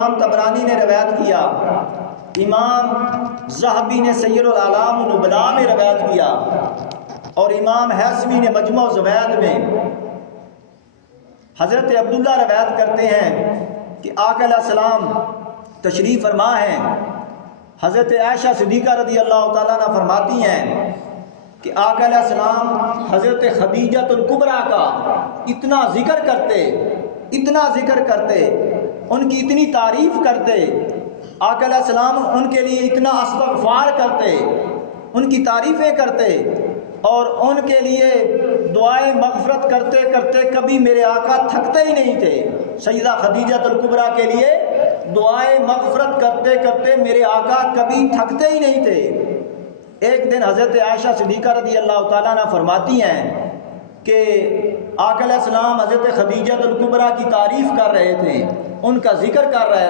امام طبرانی نے روایت کیا، امام ذہبی نے سیر الاعلام النبلاء میں روایت کیا، اور امام حیثمی نے مجموع الزوائد میں حضرت عبداللہ روایت کرتے ہیں کہ آقا علیہ السلام تشریف فرما ہیں۔ حضرت عائشہ صدیقہ رضی اللہ تعالیٰ عنہ فرماتی ہیں کہ آقا علیہ السلام حضرت خدیجہ الکبریٰ کا اتنا ذکر کرتے، ان کی اتنی تعریف کرتے، آقا علیہ السلام ان کے لیے اتنا استغفار کرتے، ان کی تعریفیں کرتے، اور ان کے لیے دعائیں مغفرت کرتے کرتے کبھی میرے آقا تھکتے ہی نہیں تھے۔ سیدہ خدیجہ الکبریٰ کے لیے دعائیں مغفرت کرتے کرتے میرے آقا کبھی تھکتے ہی نہیں تھے۔ ایک دن حضرت عائشہ صدیقہ رضی اللہ تعالیٰ عنہ فرماتی ہیں کہ آقا علیہ السلام حضرت خدیجہ الکبریٰ کی تعریف کر رہے تھے، ان کا ذکر کر رہے تھے۔